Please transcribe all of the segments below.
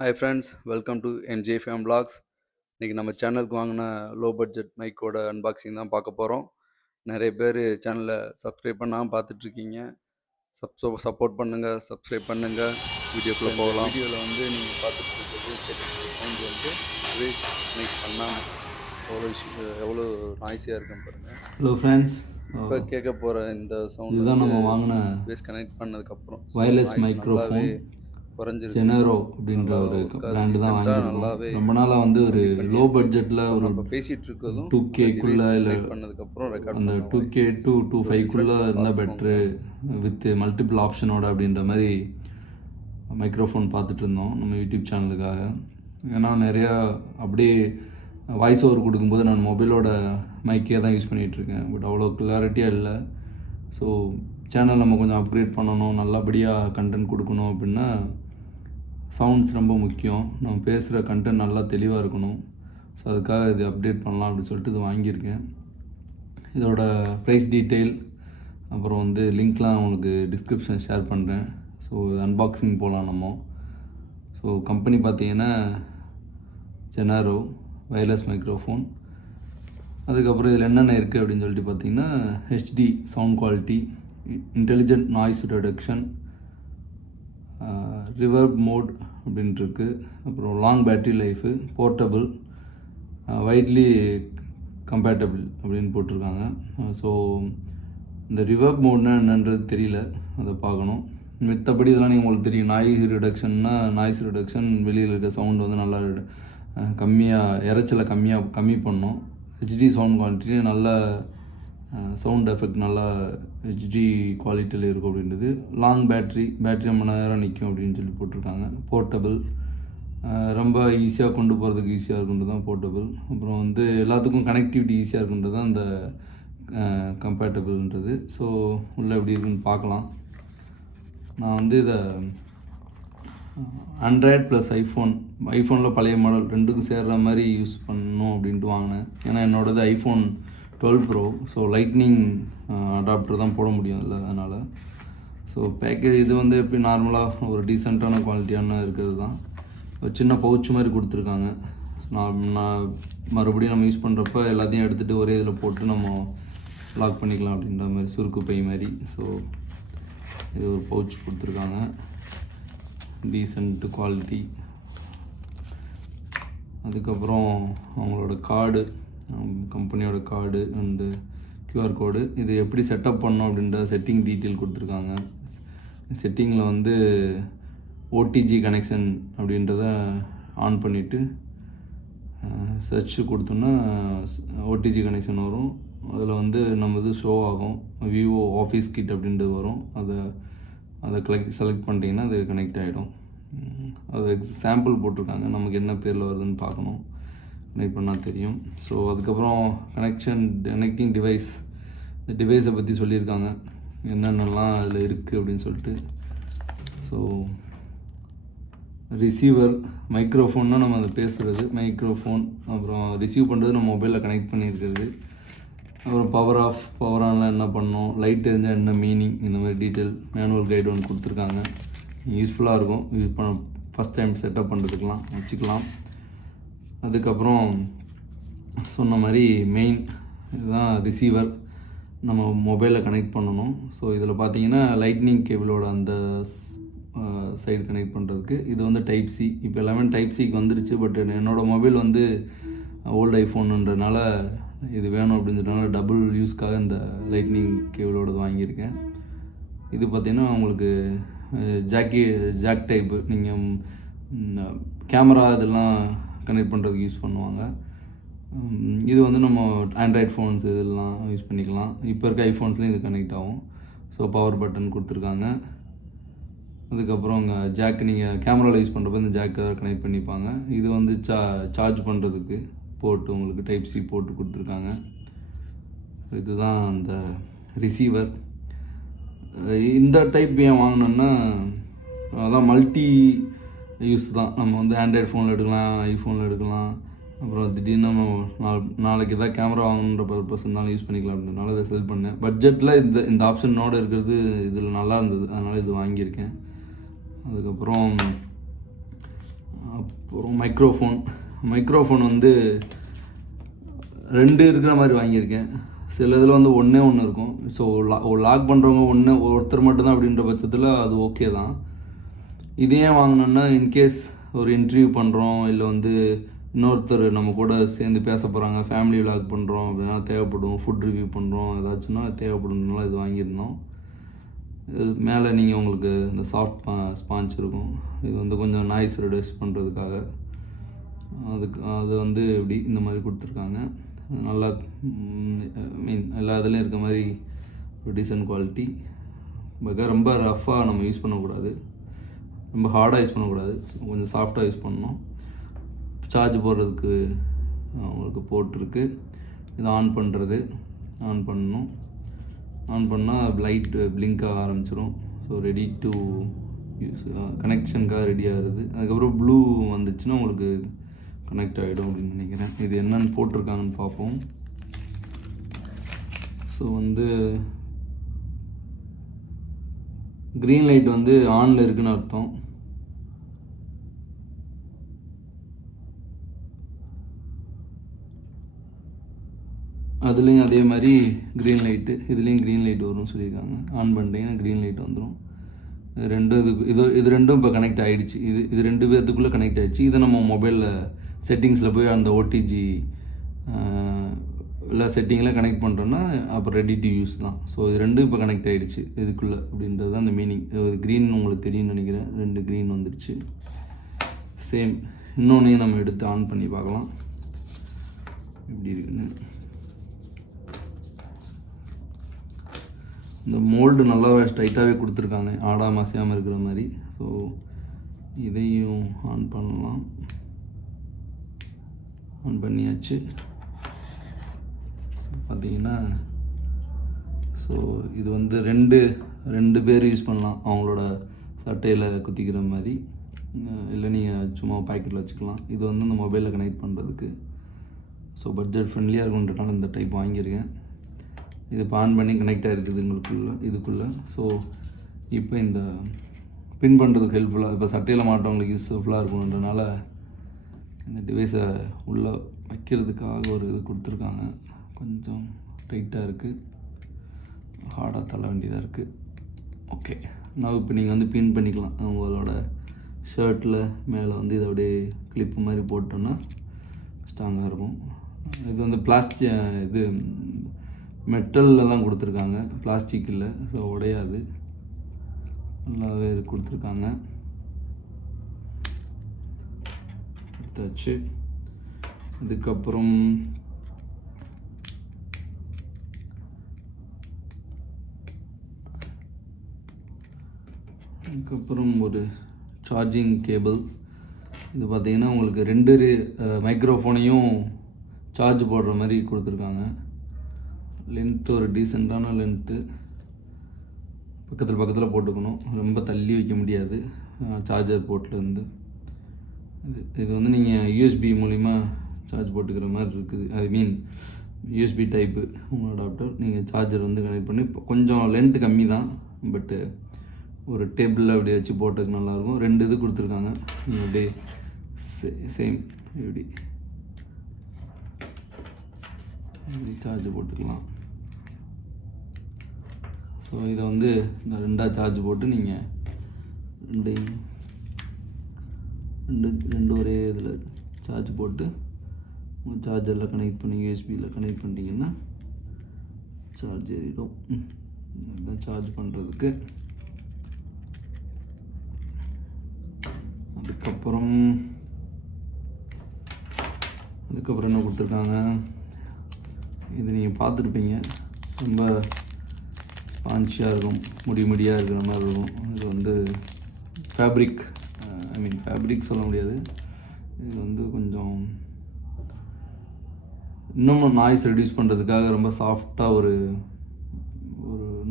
Hi friends, welcome to NJFM Vlogs. இன்றைக்கி நம்ம சேனலுக்கு வாங்கின லோ பட்ஜெட் மைக்கோட அன்பாக்சிங் தான் பார்க்க போகிறோம். நிறைய பேர் சேனலை சப்ஸ்கிரைப் பண்ணாமல் பார்த்துட்ருக்கீங்க. சப்போர்ட் பண்ணுங்கள், சப்ஸ்கிரைப் பண்ணுங்கள். வீடியோக்குள்ளே போகலாம். வீடியோவில் வந்து நீங்கள் பார்த்துட்ருக்கிறது சவுண்ட் வந்து வேஸ்ட் மைக் பண்ணாமல் எவ்வளோ நாய்ஸியாக இருக்குன்னு பாருங்கள். ஹலோ ஃப்ரெண்ட்ஸ், இப்போ கேட்க போகிற இந்த சவுண்ட் இதுதான் நம்ம வாங்கின வேஸ்ட் கனெக்ட் பண்ணதுக்கப்புறம் வயர்லெஸ் மைக்ரோஃபோன் குறைஞ்சிருக்கு. ஜெனரோ அப்படின்ற ஒரு பிராண்டு தான் வாங்கியிருக்கோம். ரொம்ப நாளாக வந்து ஒரு லோ பட்ஜெட்டில் ஒரு பேசிகிட்டு இருக்கதும் 2Kக்குள்ளே இல்லை பண்ணதுக்கப்புறம் அந்த 2K to 2.5 இருந்தால் பெட்ரு வித் மல்டிபிள் ஆப்ஷனோட அப்படின்ற மாதிரி மைக்ரோஃபோன் பார்த்துட்டு இருந்தோம் நம்ம யூடியூப் சேனலுக்காக. ஏன்னா நிறையா அப்படியே வாய்ஸ் ஓவர் கொடுக்கும்போது நான் மொபைலோட மைக்கே தான் யூஸ் பண்ணிகிட்ருக்கேன். பட் அவ்வளோ கிளாரிட்டியாக இல்லை. ஸோ சேனல் நம்ம கொஞ்சம் அப்கிரேட் பண்ணணும், நல்லபடியாக கண்டென்ட் கொடுக்கணும் அப்படின்னா சவுண்ட்ஸ் ரொம்ப முக்கியம். நம்ம பேசுகிற கண்டென்ட் நல்லா தெளிவாக இருக்கணும். ஸோ அதுக்காக இது அப்டேட் பண்ணலாம் அப்படின்னு சொல்லிட்டு இது வாங்கியிருக்கேன். இதோட ப்ரைஸ் டீட்டெயில் அப்புறம் வந்து லிங்க்லாம் உங்களுக்கு டிஸ்கிரிப்ஷன் ஷேர் பண்ணுறேன். ஸோ அன்பாக்சிங் போகலாம் நம்ம. ஸோ கம்பெனி பார்த்தீங்கன்னா ஜெனாரோ வயர்லெஸ் மைக்ரோஃபோன். அதுக்கப்புறம் இதில் என்னென்ன இருக்குது அப்படின்னு சொல்லிட்டு பார்த்தீங்கன்னா HD sound quality, intelligent noise reduction, reverb mode அப்படின்ட்டுருக்கு. அப்புறம் long battery life, portable, widely compatible அப்படின்னு போட்டிருக்காங்க. ஸோ இந்த ரிவர்ப் மோட்னா என்னன்றது தெரியல, அதை பார்க்கணும். மித்தபடி இதெல்லாம் நீங்கள் உங்களுக்கு தெரியும். நாய்ஸ் ரிடக்ஷன் வெளியில் இருக்க சவுண்ட் வந்து நல்லா கம்மியாக, இறைச்சலை கம்மி பண்ணோம். HD சவுண்ட் குவாலிட்டி நல்ல சவுண்ட் எஃபெக்ட் நல்லா HD குவாலிட்டியில் இருக்கும் அப்படின்றது. லாங் பேட்ரி ரொம்ப நேரம் நிற்கும் அப்படின்னு சொல்லி போட்டிருக்காங்க. போர்ட்டபிள், ரொம்ப ஈஸியாக கொண்டு போகிறதுக்கு ஈஸியாக இருக்குன்றது தான் போர்ட்டபிள். அப்புறம் வந்து எல்லாத்துக்கும் கனெக்டிவிட்டி ஈஸியாக இருக்குன்றது தான் அந்த கம்பேட்டபிள்ன்றது. ஸோ உள்ளே எப்படி இருக்குன்னு பார்க்கலாம். நான் வந்து இதை ஆண்ட்ராய்ட் ப்ளஸ் ஐஃபோனில் பழைய மாடல் ரெண்டுக்கும் சேர்கிற மாதிரி யூஸ் பண்ணணும் அப்படின்ட்டு வாங்கினேன். ஏன்னா என்னோடது iPhone 12 Pro. So lightning adapter தான் போட முடியும் இல்லை, அதனால். ஸோ பேக்கேஜ் இது வந்து எப்படி நார்மலாக ஒரு டீசெண்டான குவாலிட்டியான இருக்கிறது தான். ஒரு சின்ன பவுச் மாதிரி கொடுத்துருக்காங்க. நான் மறுபடியும் நம்ம யூஸ் பண்ணுறப்ப எல்லாத்தையும் எடுத்துகிட்டு ஒரே இதில் போட்டு நம்ம லாக் பண்ணிக்கலாம் அப்படின்ற மாதிரி, சுருக்கு பை மாதிரி. ஸோ இது ஒரு பவுச் கொடுத்துருக்காங்க, டீசென்ட் குவாலிட்டி. அதுக்கப்புறம் அவங்களோட கார்டு, கம்பெனியோட கார்டு அண்டு QR கோடு. இது எப்படி செட்டப் பண்ணோம் அப்படின்ற செட்டிங் டீட்டெயில் கொடுத்துருக்காங்க. செட்டிங்கில் வந்து OTG கனெக்ஷன் அப்படின்றத ஆன் பண்ணிவிட்டு சர்ச் கொடுத்தோன்னா OTG கனெக்ஷன் வரும். அதில் வந்து நம்ம இது ஷோ ஆகும். விவோ ஆஃபீஸ் கிட் அப்படின்றது வரும். அதை செலக்ட் பண்ணிட்டீங்கன்னா அது கனெக்ட் ஆகிடும். அது சாம்பிள் போட்டிருக்காங்க, நமக்கு என்ன பேரில் வருதுன்னு பார்க்கணும், கனெக்ட் பண்ணால் தெரியும். ஸோ அதுக்கப்புறம் கனெக்டிங் டிவைஸ், இந்த டிவைஸை பற்றி சொல்லியிருக்காங்க, என்னென்னலாம் அதில் இருக்குது அப்படின்னு சொல்லிட்டு. ஸோ ரிசீவர், மைக்ரோஃபோன்னா நம்ம அதை பேசுகிறது மைக்ரோஃபோன், அப்புறம் ரிசீவ் பண்ணுறது நம்ம மொபைலில் கனெக்ட் பண்ணியிருக்கிறது, அப்புறம் பவர் ஆன்லாம் என்ன பண்ணணும், லைட் எரிஞ்சால் என்ன மீனிங், இந்த மாதிரி டீட்டெயில் மேனுவல் கைடு ஒன்று கொடுத்துருக்காங்க. யூஸ்ஃபுல்லாக இருக்கும். யூஸ் பண்ண ஃபஸ்ட் டைம் செட்டப் பண்ணுறதுக்கெலாம் வச்சுக்கலாம். அதுக்கப்புறம் சொன்ன மாதிரி மெயின் இதுதான் ரிசீவர், நம்ம மொபைலில் கனெக்ட் பண்ணணும். ஸோ இதில் பார்த்தீங்கன்னா லைட்னிங் கேபிளோட அந்த சைடு கனெக்ட் பண்ணுறதுக்கு. இது வந்து டைப் சி. இப்போ எல்லாமே டைப் சிக்கு வந்துருச்சு. பட் என்னோடய மொபைல் வந்து ஓல்டு ஐஃபோனுன்றதுனால இது வேணும் அப்படின்றதுனால டபுள் யூஸ்க்காக இந்த லைட்னிங் கேபிளோட வாங்கியிருக்கேன். இது பார்த்திங்கன்னா உங்களுக்கு ஜாக் டைப்பு, நீங்கள் கேமரா இதெல்லாம் கனெக்ட் பண்ணுறதுக்கு யூஸ் பண்ணுவாங்க. இது வந்து நம்ம ஆண்ட்ராய்ட் ஃபோன்ஸ் இதெல்லாம் யூஸ் பண்ணிக்கலாம். இப்போ இருக்க ஐஃபோன்ஸ்லேயும் இது கனெக்ட் ஆகும். ஸோ பவர் பட்டன் கொடுத்துருக்காங்க. அதுக்கப்புறம் ஜாக்கு, நீங்கள் கேமராவில் யூஸ் பண்ணுறப்ப இந்த ஜாக்கை கனெக்ட் பண்ணிப்பாங்க. இது வந்து சார்ஜ் பண்ணுறதுக்கு போட்டு உங்களுக்கு டைப் சி போட்டு கொடுத்துருக்காங்க. இதுதான் அந்த ரிசீவர். இந்த டைப் ஏன் வாங்கினோன்னா, அதான் மல்டி யூஸ் தான். நம்ம வந்து ஆண்ட்ராய்ட் ஃபோனில் எடுக்கலாம், ஐஃபோனில் எடுக்கலாம். அப்புறம் திடீர்னு நம்ம நாளைக்கு எதாவது கேமரா வாங்கணுன்ற பர்பஸ் இருந்தாலும் யூஸ் பண்ணிக்கலாம் அப்படின்றனால இதை செலக்ட் பண்ணேன். பட்ஜெட்டில் இந்த ஆப்ஷனோடு இருக்கிறது இதில் நல்லா இருந்தது, அதனால் இது வாங்கியிருக்கேன். அதுக்கப்புறம் அப்புறம் மைக்ரோஃபோன் வந்து 2 இருக்கிற மாதிரி வாங்கியிருக்கேன். சில இதில் வந்து ஒன்றே ஒன்று இருக்கும். ஸோ லாக் பண்ணுறவங்க ஒருத்தர் மட்டும்தான் அப்படின்ற பட்சத்தில் அது ஓகே தான். இது ஏன் வாங்கினோன்னா, இன்கேஸ் ஒரு இன்டர்வியூ பண்ணுறோம், இல்லை வந்து இன்னொருத்தர் நம்ம கூட சேர்ந்து பேச போகிறாங்க, ஃபேமிலி விலாக் பண்ணுறோம் அப்படின்னா தேவைப்படும், ஃபுட் ரிவ்யூ பண்ணுறோம் ஏதாச்சும்னா தேவைப்படும்னால இது வாங்கியிருந்தோம். இது மேலே நீங்கள் உங்களுக்கு இந்த சாஃப்ட் ஸ்பாஞ்ச் இருக்கும். இது வந்து கொஞ்சம் நாய்ஸ் ரெடியூஸ் பண்ணுறதுக்காக அது வந்து இப்படி இந்த மாதிரி கொடுத்துருக்காங்க. நல்லா எல்லா இதுலேயும் இருக்க மாதிரி ஒரு டீசன்ட் குவாலிட்டி. ரொம்ப ரஃப்பாக நம்ம யூஸ் பண்ணக்கூடாது, ரொம்ப ஹார்டாக யூஸ் பண்ணக்கூடாது, கொஞ்சம் சாஃப்டாக யூஸ் பண்ணணும். சார்ஜ் போடுறதுக்கு உங்களுக்கு போட்டிருக்கு. இது ஆன் பண்ணணும். ஆன் பண்ணால் லைட் பிளிங்க் ஆக ஆரம்பிச்சிடும். ஸோ ரெடி டு யூஸ், கனெக்ஷனுக்காக ரெடி ஆகுது. அதுக்கப்புறம் ப்ளூ வந்துச்சுன்னா உங்களுக்கு கனெக்ட் ஆகிடும் அப்படின்னு நினைக்கிறேன். இது என்னென்னு போட்டிருக்காங்கன்னு பார்ப்போம். ஸோ வந்து க்ரீன் லைட் வந்து ஆனில் இருக்குதுன்னு அர்த்தம். அதுலேயும் அதே மாதிரி க்ரீன் லைட்டு, இதுலேயும் க்ரீன் லைட் வரும்னு சொல்லியிருக்காங்க. ஆன் பண்ணிட்டீங்கன்னா க்ரீன் லைட் வந்துடும். இது ரெண்டும் இப்போ கனெக்ட் ஆகிடுச்சு. இது 2 பேர்த்துக்குள்ளே கனெக்ட் ஆகிடுச்சு. இதை நம்ம மொபைலில் செட்டிங்ஸில் போய் அந்த ஓடிஜி இல்லை செட்டிங்கில் கனெக்ட் பண்ணுறோன்னா அப்புறம் ரெடி டு யூஸ் தான். ஸோ இது 2 இப்போ கனெக்ட் ஆகிடுச்சு இதுக்குள்ளே அப்படின்றது தான் அந்த மீனிங். க்ரீன் உங்களுக்கு தெரியும்னு நினைக்கிறேன். 2 க்ரீன் வந்துடுச்சு. சேம் இன்னொன்றையும் நம்ம எடுத்து ஆன் பண்ணி பார்க்கலாம் எப்படி இருக்குன்னு. இந்த மோல்டு நல்லா டைட்டாகவே கொடுத்துருக்காங்க, ஆடாமல் அசையாமல் இருக்கிற மாதிரி. ஸோ இதையும் ஆன் பண்ணலாம். ஆன் பண்ணியாச்சு. பார்த்தீங்கன்னா ஸோ இது வந்து ரெண்டு பேர் யூஸ் பண்ணலாம். அவங்களோட சட்டையில் குத்திக்கிற மாதிரி, இல்லை நீங்கள் சும்மா பாக்கெட்டில் வச்சுக்கலாம். இது வந்து இந்த மொபைலில் கனெக்ட் பண்ணுறதுக்கு. ஸோ பட்ஜெட் ஃப்ரெண்ட்லியாக இருக்குன்றனால இந்த டைப் வாங்கியிருக்கேன். இது இப்போ ஆன் பண்ணி கனெக்ட் ஆகிருக்குது இதுக்குள்ளே. ஸோ இப்போ இந்த பின் பண்ணுறதுக்கு ஹெல்ப்ஃபுல்லாக, இப்போ சட்டையில் மாட்டவங்களுக்கு யூஸ்ஃபுல்லாக இருக்கணுன்றனால இந்த டிவைஸை உள்ளே வைக்கிறதுக்காக ஒரு இது கொடுத்துருக்காங்க. கொஞ்சம் டைட்டாக இருக்குது, ஹார்டாக தள்ள வேண்டியதாக இருக்குது. ஓகே, நான் இப்போ நீங்கள் வந்து பின் பண்ணிக்கலாம். உங்களோட ஷர்ட்டில் மேலே வந்து இதை அப்படியே கிளிப்பு மாதிரி போட்டோன்னா ஸ்ட்ராங்காக இருக்கும். இது வந்து இது மெட்டலில் தான் கொடுத்துருக்காங்க, பிளாஸ்டிக் இல்லை. ஸோ உடையாது, நல்லாவே கொடுத்துருக்காங்க. எடுத்தாச்சு. அதுக்கப்புறம் ஒரு சார்ஜிங் கேபிள். இது பார்த்திங்கன்னா உங்களுக்கு 2 மைக்ரோஃபோனையும் சார்ஜ் போடுற மாதிரி கொடுத்துருக்காங்க. லென்த்து ஒரு டீசெண்டான லென்த்து. பக்கத்தில் போட்டுக்கணும், ரொம்ப தள்ளி வைக்க முடியாது சார்ஜர் போர்ட்லேருந்து. இது வந்து நீங்கள் யூஎஸ்பி மூலிமா சார்ஜ் போட்டுக்கிற மாதிரி இருக்குது. யூஎஸ்பி டைப்பு உங்கள் அடாப்டர். நீங்கள் சார்ஜர் வந்து கனெக்ட் பண்ணி கொஞ்சம் லென்த்து கம்மி தான், பட்டு ஒரு டேபிளில் அப்படியே வச்சு போட்டதுக்கு நல்லாயிருக்கும். 2 இது கொடுத்துருக்காங்க. நீங்கள் அப்படியே சேம் இப்படி சார்ஜ் போட்டுக்கலாம். ஸோ இதை வந்து இந்த 2ஆக சார்ஜ் போட்டு நீங்கள் ரெண்டு ஒரே இதில் சார்ஜ் போட்டு உங்கள் சார்ஜரில் கனெக்ட் பண்ணி யூஎஸ்பியில் கனெக்ட் பண்ணிட்டீங்கன்னா சார்ஜ் ஏறிடும். இதுதான் சார்ஜ் பண்ணுறதுக்கு. அதுக்கப்புறம் என்ன கொடுத்துருக்காங்க, இது நீங்கள் பார்த்துருப்பீங்க. ரொம்ப ஸ்பான்ச்சியாக இருக்கும், முடியாக இருக்கிற மாதிரி இருக்கும். இது வந்து ஃபேப்ரிக் சொல்ல முடியாது. இது வந்து கொஞ்சம் இன்னமும் நாய்ஸ் ரெடியூஸ் பண்ணுறதுக்காக ரொம்ப சாஃப்டாக ஒரு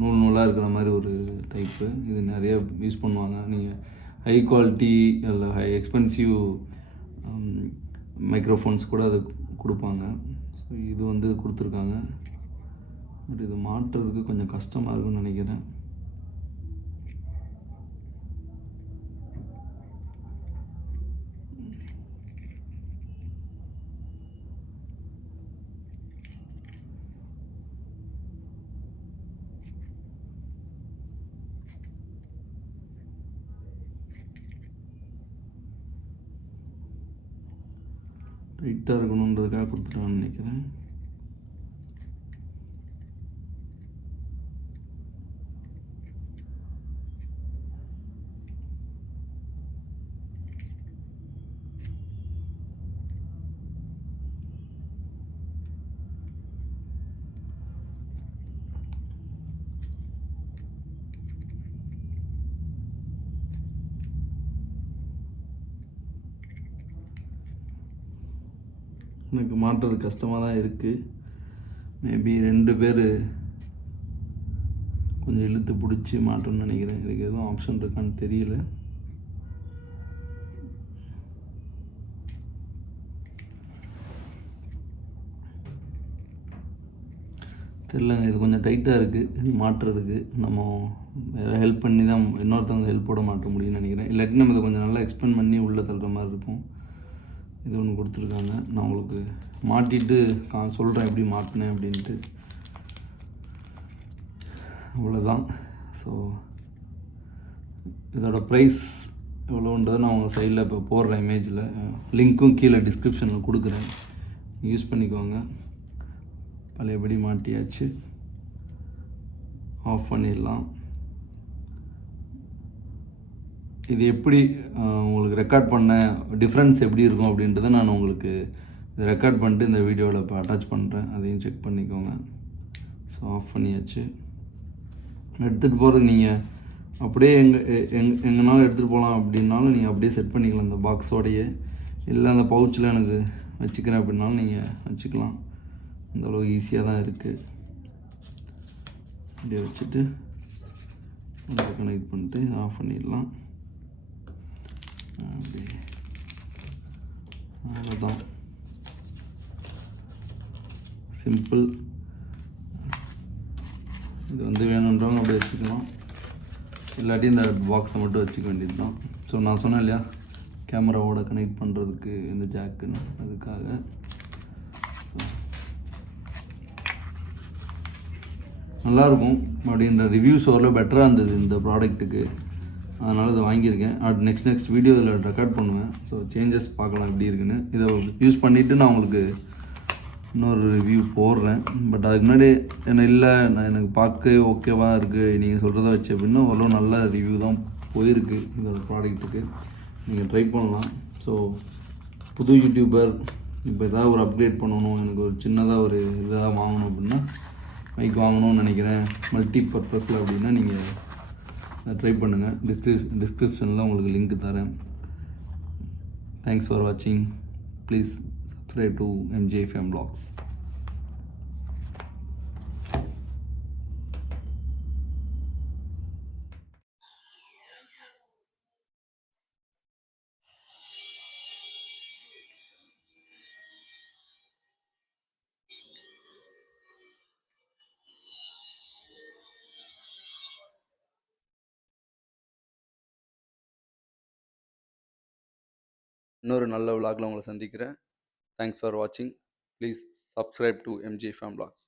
நூலாக இருக்கிற மாதிரி ஒரு டைப்பு. இது நிறைய யூஸ் பண்ணுவாங்க. நீங்கள் ஹை குவாலிட்டி இல்லை எக்ஸ்பென்சிவ் மைக்ரோஃபோன்ஸ் கூட அது கொடுப்பாங்க. ஸோ இது வந்து கொடுத்துருக்காங்க. பட் இது மாட்டுறதுக்கு கொஞ்சம் கஷ்டமாக இருக்குன்னு நினைக்கிறேன். டைட்டாக இருக்கணுன்றதுக்காக கொடுத்துட்டான்னு நினைக்கிறேன். எனக்கு மாட்டுறது கஷ்டமாக தான் இருக்குது. மேபி 2 பேர் கொஞ்சம் இழுத்து பிடிச்சி மாட்டோன்னு நினைக்கிறேன். இதுக்கு எதுவும் ஆப்ஷன் இருக்கான்னு தெரியல. தெரிலங்க, இது கொஞ்சம் டைட்டாக இருக்குது. இது மாட்டுறதுக்கு நம்ம வேறு ஹெல்ப் பண்ணி தான் இன்னொருத்தவங்க ஹெல்ப்போட மாட்ட முடியும்னு நினைக்கிறேன். இல்லாட்டி நம்ம இதை கொஞ்சம் நல்லா எக்ஸ்பிளைன் பண்ணி உள்ளே தள்ளுற மாதிரி இருக்கும். இது ஒன்று கொடுத்துருக்காங்க. நான் உங்களுக்கு மாட்டிட்டு சொல்கிறேன் எப்படி மாட்டினேன் அப்படின்ட்டு. அவ்வளோதான். ஸோ இதோட ப்ரைஸ் எவ்வளோன்றதை நான் உங்கள் சைடில் இப்போ போடுறேன் இமேஜில். லிங்க்கும் கீழே டிஸ்கிரிப்ஷனில் கொடுக்குறேன், யூஸ் பண்ணிக்கோங்க. பழையபடி மாட்டியாச்சு. ஆஃப் பண்ணிடலாம். இது எப்படி உங்களுக்கு ரெக்கார்ட் பண்ண டிஃப்ரென்ஸ் எப்படி இருக்கும் அப்படின்றத நான் உங்களுக்கு இதை ரெக்கார்ட் பண்ணிட்டு இந்த வீடியோவில் இப்போ அட்டாச் பண்ணுறேன். அதையும் செக் பண்ணிக்கோங்க. ஸோ ஆஃப் பண்ணியாச்சு. எடுத்துகிட்டு போகிறதுக்கு நீங்கள் அப்படியே எங்கேனாலும் எடுத்துகிட்டு போகலாம் அப்படின்னாலும் நீங்கள் அப்படியே செட் பண்ணிக்கலாம் இந்த பாக்ஸோடையே. இல்லை அந்த பவுச்சில் எனக்கு வச்சுக்கிறேன் அப்படின்னாலும் நீங்கள் வச்சுக்கலாம். அந்தளவுக்கு ஈஸியாக தான் இருக்குது. அப்படியே வச்சுட்டு கனெக்ட் பண்ணிட்டு ஆஃப் பண்ணிடலாம். அப்படியே அவ்வளோதான், சிம்பிள். இது வேணுன்றவங்க அப்படியே வச்சுக்கலாம். இல்லாட்டி இந்த பாக்ஸை மட்டும் வச்சுக்க வேண்டியது தான். ஸோ நான் சொன்னேன் இல்லையா கேமராவோட கனெக்ட் பண்ணுறதுக்கு இந்த ஜாக்குன்னு, அதுக்காக. நல்லாயிருக்கும் அப்படின்ற ரிவ்யூஸ் ஓரளவு பெட்டராக இருந்தது இந்த ப்ராடக்ட்டுக்கு. அதனால் இதை வாங்கியிருக்கேன். நெக்ஸ்ட் வீடியோ இதில் ரெக்கார்ட் பண்ணுவேன். ஸோ சேஞ்சஸ் பார்க்கலாம் எப்படி இருக்குன்னு. இதை யூஸ் பண்ணிவிட்டு நான் உங்களுக்கு இன்னொரு ரிவ்யூ போடுறேன். பட் அதுக்கு முன்னாடி எனக்கு பார்க்க ஓகேவாக இருக்குது நீங்கள் சொல்கிறத வச்சு அப்படின்னா அவ்வளோ நல்ல ரிவ்யூ தான் போயிருக்கு இதோட ப்ராடக்ட்டுக்கு. நீங்கள் ட்ரை பண்ணலாம். ஸோ புது யூடியூபர் இப்போ ஏதாவது ஒரு அப்கிரேட் பண்ணணும், எனக்கு ஒரு சின்னதாக ஒரு இதாக வாங்கணும் அப்படின்னா, மைக் வாங்கணும்னு நினைக்கிறேன் மல்டி பர்பஸில் அப்படின்னா நீங்கள் ட்ரை பண்ணுங்கள். டிஸ்கிரிப்ஷனில் உங்களுக்கு லிங்க் தரேன். தேங்க்ஸ் ஃபார் வாட்சிங். Please subscribe to MJFM Vlogs. இன்னொரு நல்ல விலாகில் உங்களை சந்திக்கிறேன். தேங்க்ஸ் ஃபார் வாட்சிங். Please subscribe to MJFM Vlogs.